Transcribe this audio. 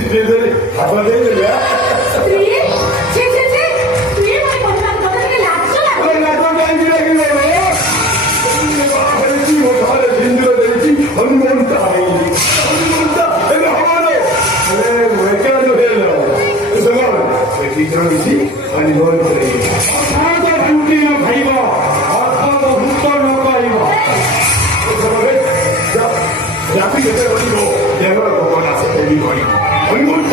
स्त्रीचे हातात दिलेल्या स्त्री छे छे छे स्त्री म्हणे म्हणतात मला तरी लाज लागते. लाजून काय केलं बाबाची मोठा हिंदू द्यायची हनुमंत आहे हनुमंत अरे हवालो अरे वैकानो हे सगळं आणि दोन भाई बा आता भूत नको जाती घेते देवा भगवान असं हनुमंत